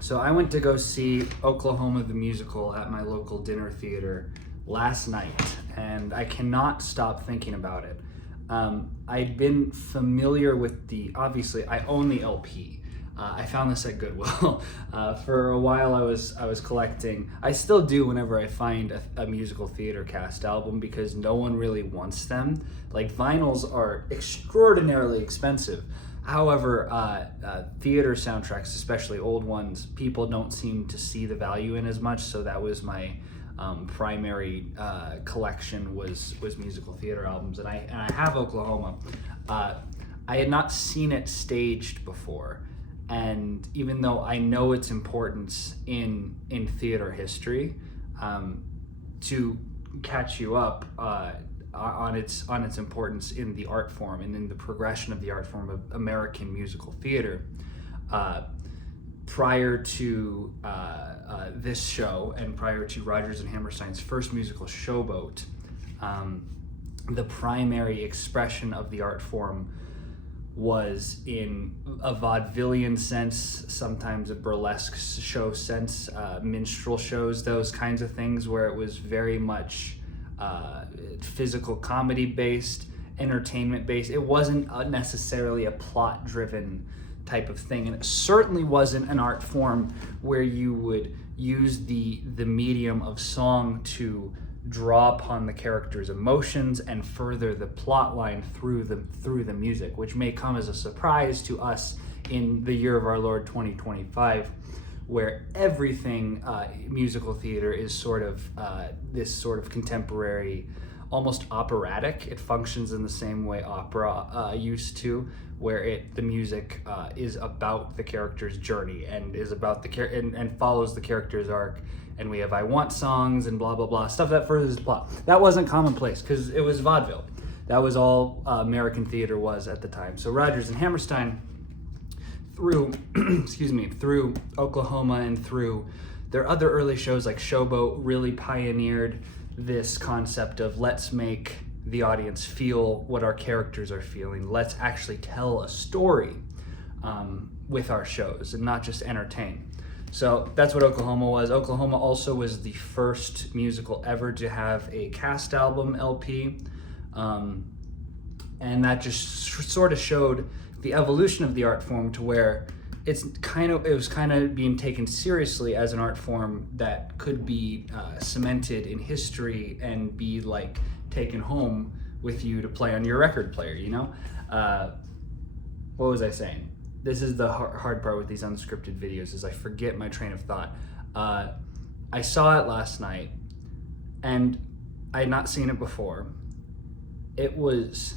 So I went to go see Oklahoma the Musical at my local dinner theater last night, and I cannot stop thinking about it. I'd been familiar with obviously I own the LP. I found this at Goodwill. For a while I was collecting. I still do whenever I find a musical theater cast album because no one really wants them. Like vinyls are extraordinarily expensive. However, theater soundtracks, especially old ones, people don't seem to see the value in as much. So that was my primary collection was musical theater albums, and I have Oklahoma. I had not seen it staged before, and even though I know its importance in theater history, to catch you up on its importance in the art form and in the progression of the art form of American musical theater. Prior to this show and prior to Rodgers and Hammerstein's first musical, Showboat, the primary expression of the art form was in a vaudevillian sense, sometimes a burlesque show sense, minstrel shows, those kinds of things where it was very much physical comedy based, entertainment based. It wasn't necessarily a plot driven type of thing, and it certainly wasn't an art form where you would use the medium of song to draw upon the character's emotions and further the plot line through the music, which may come as a surprise to us in the year of our Lord 2025, where everything musical theater is sort of this sort of contemporary, almost operatic. It functions in the same way opera used to, where the music is about the character's journey and is about and follows the character's arc. And we have I Want songs and blah, blah, blah, stuff that furthers the plot. That wasn't commonplace because it was vaudeville. That was all American theater was at the time. So Rodgers and Hammerstein, through through Oklahoma and through their other early shows like Showboat, really pioneered this concept of let's make the audience feel what our characters are feeling. Let's actually tell a story with our shows and not just entertain. So that's what Oklahoma was. Oklahoma also was the first musical ever to have a cast album LP. And that just sort of showed the evolution of the art form to where it was kind of being taken seriously as an art form that could be cemented in history and be like taken home with you to play on your record player, you know? What was I saying? This is the hard part with these unscripted videos is I forget my train of thought. I saw it last night and I had not seen it before. It was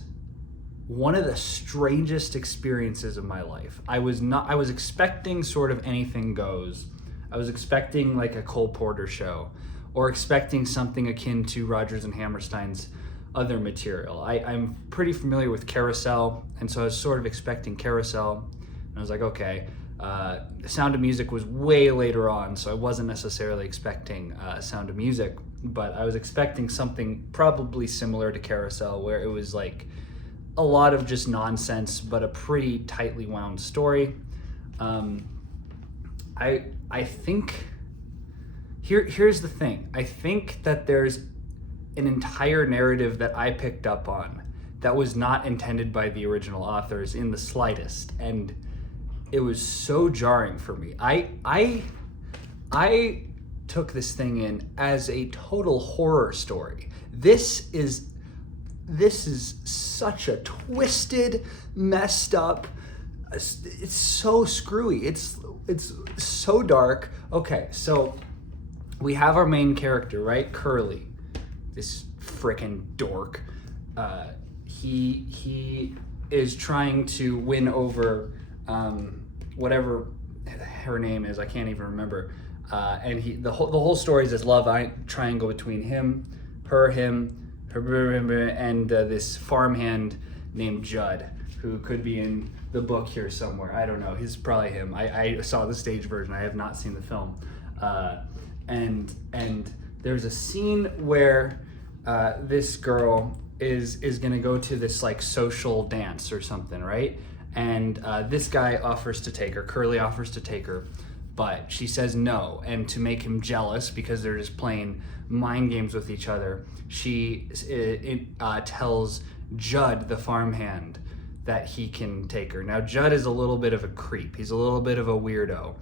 one of the strangest experiences of my life. I was expecting sort of anything goes. I was expecting like a Cole Porter show or expecting something akin to Rodgers and Hammerstein's other material. I'm pretty familiar with Carousel, and so I was sort of expecting Carousel. And I was like, okay, Sound of Music was way later on, so I wasn't necessarily expecting Sound of Music, but I was expecting something probably similar to Carousel, where it was like a lot of just nonsense, but a pretty tightly wound story. I think, here's the thing. I think that there's an entire narrative that I picked up on that was not intended by the original authors in the slightest, and it was so jarring for me. I took this thing in as a total horror story. This is such a twisted, messed up. It's so screwy. It's so dark. Okay, so we have our main character, right? Curly, this frickin' dork. He is trying to win over whatever her name is. I can't even remember. And the whole story is this love triangle between him, her, and this farmhand named Judd, who could be in the book here somewhere. I don't know. He's probably him. I saw the stage version. I have not seen the film. And there's a scene where this girl is gonna go to this like social dance or something, right? And this guy offers to take her. Curly offers to take her, but she says no. And to make him jealous, because they're just playing mind games with each other, she tells Judd, the farmhand, that he can take her. Now, Judd is a little bit of a creep. He's a little bit of a weirdo.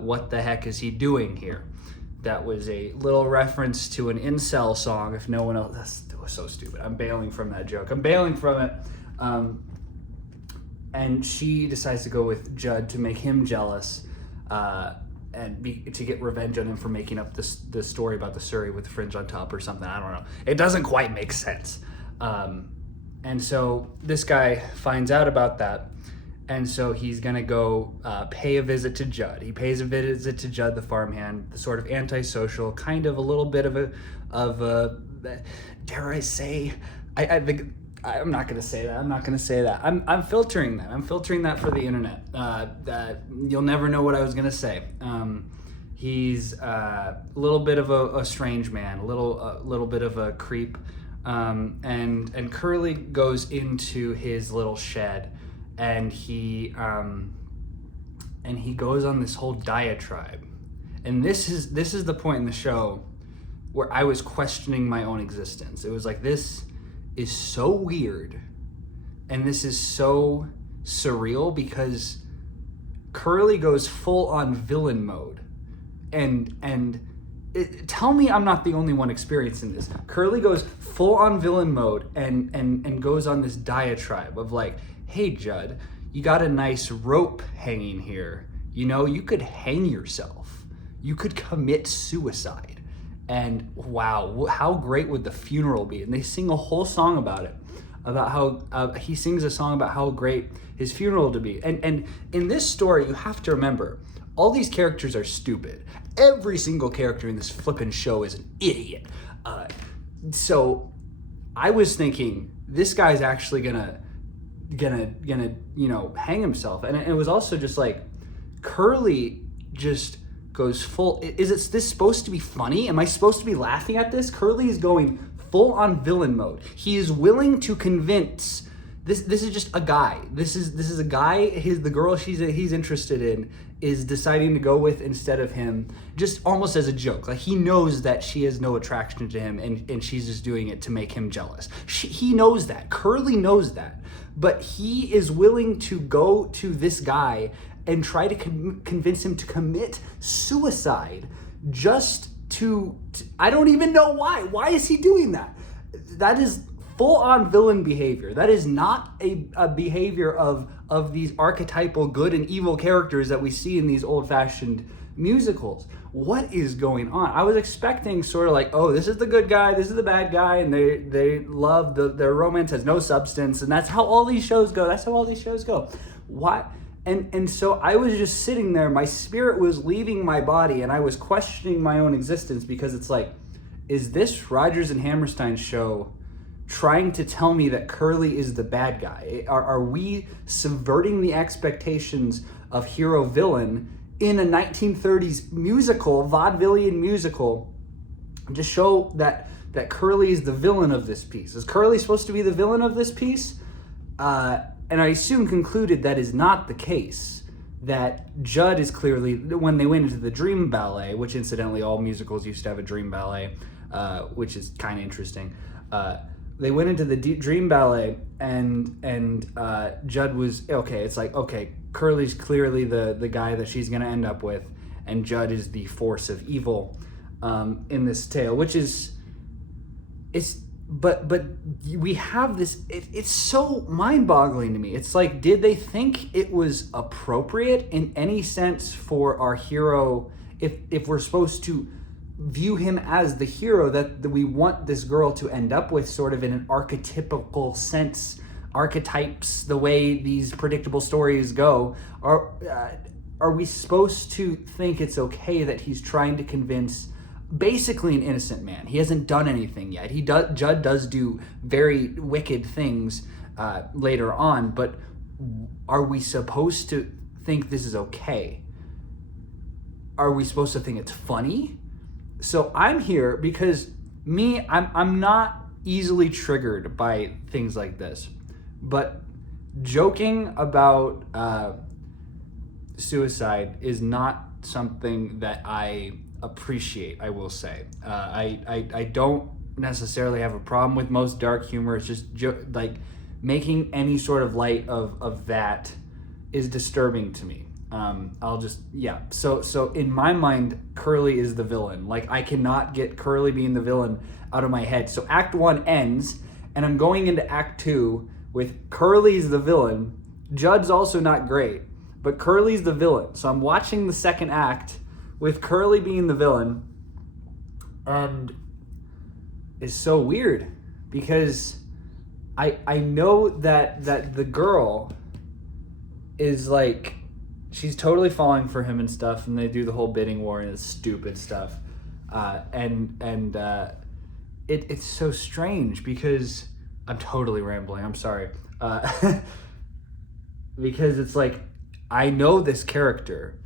What the heck is he doing here? That was a little reference to an incel song. If no one else, that was so stupid. I'm bailing from that joke. I'm bailing from it. And she decides to go with Judd to make him jealous, to get revenge on him for making up this story about the Surrey with fringe on top or something. I don't know. It doesn't quite make sense. And so this guy finds out about that, and so he's gonna go pay a visit to Judd. He pays a visit to Judd, the farmhand, the sort of antisocial, kind of a little bit of a dare I say, I think. I'm not gonna say that. I'm filtering that. I'm filtering that for the internet. That you'll never know what I was gonna say. He's a little bit of a strange man, a little bit of a creep. And Curly goes into his little shed, and he goes on this whole diatribe. And this is the point in the show where I was questioning my own existence. It was like, this is so weird, and this is so surreal, because Curly goes full on villain mode, and tell me I'm not the only one experiencing this. Curly goes full on villain mode and goes on this diatribe of like, hey Judd, you got a nice rope hanging here, you could hang yourself, you could commit suicide. And wow, how great would the funeral be? And they sing a whole song about it, about how he sings a song about how great his funeral to be. And in this story, you have to remember, all these characters are stupid. Every single character in this flippin' show is an idiot. So I was thinking, this guy's actually gonna hang himself. And it was also just like, Curly just goes full. Is this supposed to be funny? Am I supposed to be laughing at this? Curly is going full on villain mode. He is willing to convince. This is just a guy. This is a guy. The girl he's interested in is deciding to go with instead of him, just almost as a joke. Like, he knows that she has no attraction to him, and she's just doing it to make him jealous. He knows that. Curly knows that, but he is willing to go to this guy and try to convince him to commit suicide, just to I don't even know why. Why is he doing that? That is full-on villain behavior. That is not a behavior of these archetypal good and evil characters that we see in these old-fashioned musicals. What is going on? I was expecting sort of like, oh, this is the good guy, this is the bad guy, and they love their romance has no substance, and that's how all these shows go. Why? And so I was just sitting there, my spirit was leaving my body, and I was questioning my own existence, because it's like, is this Rodgers and Hammerstein show trying to tell me that Curly is the bad guy? Are we subverting the expectations of hero-villain in a 1930s musical, vaudevillian musical, to show that Curly is the villain of this piece? Is Curly supposed to be the villain of this piece? And I soon concluded that is not the case, that Judd is clearly, when they went into the Dream Ballet, which incidentally all musicals used to have a Dream Ballet, which is kind of interesting. They went into the Dream Ballet, and Judd was, okay, it's like, okay, Curly's clearly the guy that she's going to end up with, and Judd is the force of evil in this tale, which is, but we have this, it's so mind-boggling to me. It's like, did they think it was appropriate in any sense for our hero, if we're supposed to view him as the hero that we want this girl to end up with, sort of in an archetypical sense, archetypes, the way these predictable stories go, are we supposed to think it's okay that he's trying to convince basically an innocent man? He hasn't done anything yet. Judd does do very wicked things later on, but are we supposed to think this is okay? Are we supposed to think it's funny? So I'm here because I'm not easily triggered by things like this, but joking about suicide is not something that I appreciate, I will say. I don't necessarily have a problem with most dark humor. It's just like making any sort of light of that is disturbing to me. So in my mind, Curly is the villain. Like, I cannot get Curly being the villain out of my head. So Act 1 ends, and I'm going into Act 2 with Curly's the villain. Judd's also not great, but Curly's the villain. So I'm watching the second act with Curly being the villain, and it's so weird because I know that the girl is like, she's totally falling for him and stuff, and they do the whole bidding war and it's stupid stuff, it's so strange because I'm totally rambling. I'm sorry, because it's like, I know this character.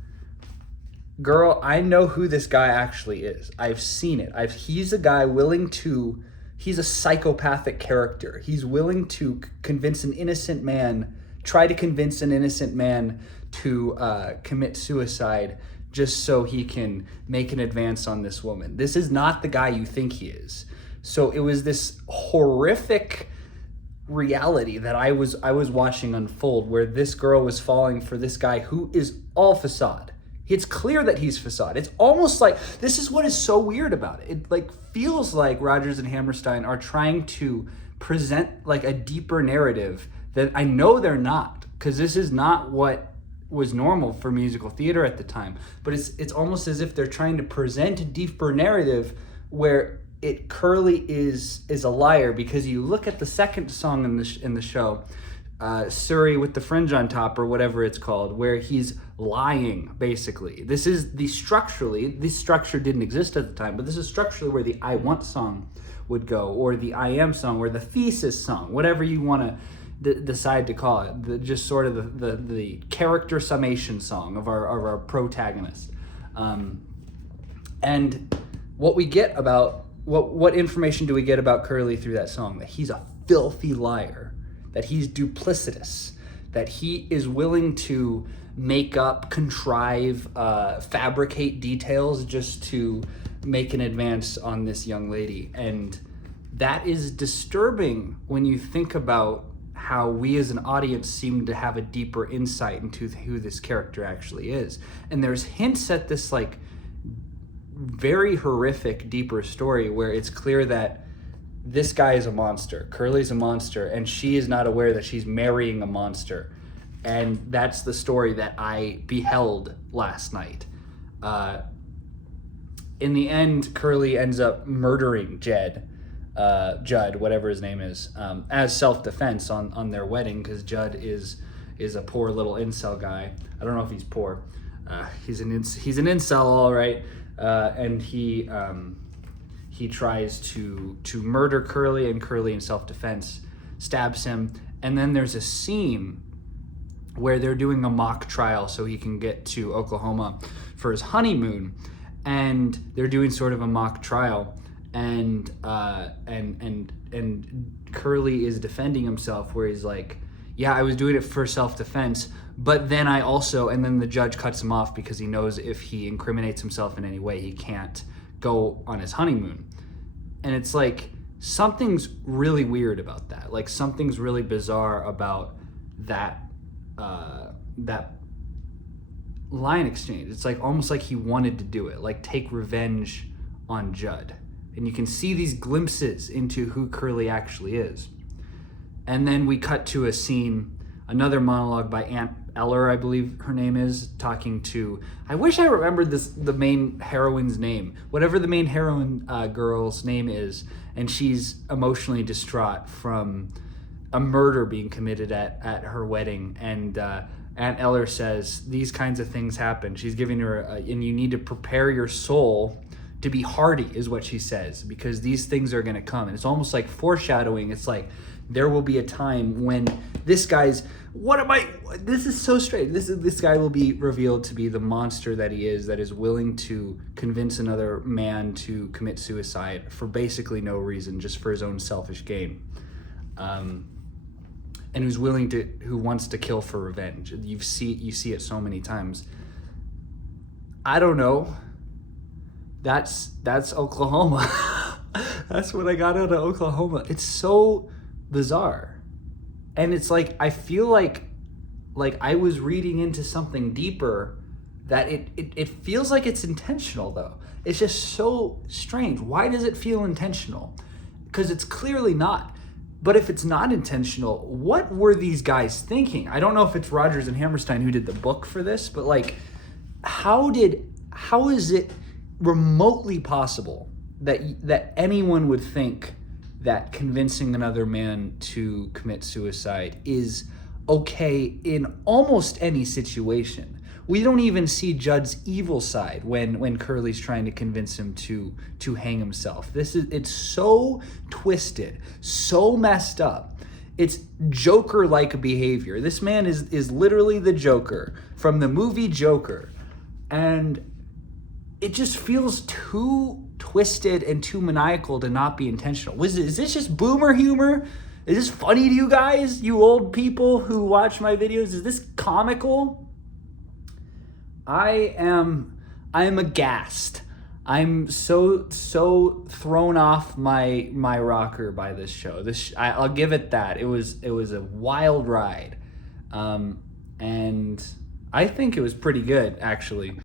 Girl, I know who this guy actually is. I've seen it. He's a guy he's a psychopathic character. He's willing to try to convince an innocent man to commit suicide just so he can make an advance on this woman. This is not the guy you think he is. So it was this horrific reality that I was watching unfold, where this girl was falling for this guy who is all facade. It's clear that he's facade. It's almost like, this is what is so weird about it. It like feels like Rodgers and Hammerstein are trying to present like a deeper narrative that I know they're not, because this is not what was normal for musical theater at the time. But it's almost as if they're trying to present a deeper narrative where Curly is a liar, because you look at the second song in the show, Surrey with the Fringe on Top, or whatever it's called, where he's lying, basically. This structure didn't exist at the time, but this is structurally where the I Want song would go, or the I Am song, or the Thesis song, whatever you want to decide to call it. Just sort of the character summation song of our protagonist. And what we get about, what information do we get about Curly through that song? That he's a filthy liar, that he's duplicitous, that he is willing to make up, contrive, fabricate details just to make an advance on this young lady. And that is disturbing when you think about how we as an audience seem to have a deeper insight into who this character actually is. And there's hints at this like very horrific, deeper story where it's clear that this guy is a monster. Curly's a monster, and she is not aware that she's marrying a monster. And that's the story that I beheld last night. In the end, Curly ends up murdering Judd, whatever his name is, as self-defense on their wedding, because Judd is a poor little incel guy. I don't know if he's poor. He's an incel, all right. And he tries to murder Curly, and Curly, in self-defense, stabs him. And then there's a scene where they're doing a mock trial so he can get to Oklahoma for his honeymoon, and they're doing sort of a mock trial, and Curly is defending himself, where he's like, yeah, I was doing it for self-defense, but then and then the judge cuts him off because he knows if he incriminates himself in any way, he can't go on his honeymoon. And it's like, something's really weird about that. Like, something's really bizarre about that line exchange. It's like almost like he wanted to do it, like take revenge on Judd. And you can see these glimpses into who Curly actually is. And then we cut to a scene, another monologue by Aunt Eller, I believe her name is, talking to, I wish I remembered the main heroine's name, whatever the main heroine girl's name is, and she's emotionally distraught from a murder being committed at her wedding. And Aunt Eller says, these kinds of things happen. She's giving her, and you need to prepare your soul to be hardy, is what she says, because these things are going to come. And it's almost like foreshadowing. It's like, there will be a time when this guy's, this is so strange. This guy will be revealed to be the monster that he is, that is willing to convince another man to commit suicide for basically no reason, just for his own selfish gain. And who wants to kill for revenge. You see it so many times. I don't know. That's Oklahoma. That's what I got out of Oklahoma. It's so bizarre. And it's like, I feel like I was reading into something deeper, that it feels like it's intentional though. It's just so strange. Why does it feel intentional? Because it's clearly not. But if it's not intentional, what were these guys thinking? I don't know if it's Rodgers and Hammerstein who did the book for this, but like, how is it remotely possible that anyone would think that convincing another man to commit suicide is okay in almost any situation? We don't even see Judd's evil side when Curly's trying to convince him to hang himself. It's so twisted, so messed up. It's Joker-like behavior. This man is literally the Joker from the movie Joker. And it just feels too twisted and too maniacal to not be intentional. Is this just boomer humor? Is this funny to you guys, you old people who watch my videos? Is this comical? I am aghast. I'm so thrown off my rocker by this show. I'll give it that. It was a wild ride, and I think it was pretty good, actually.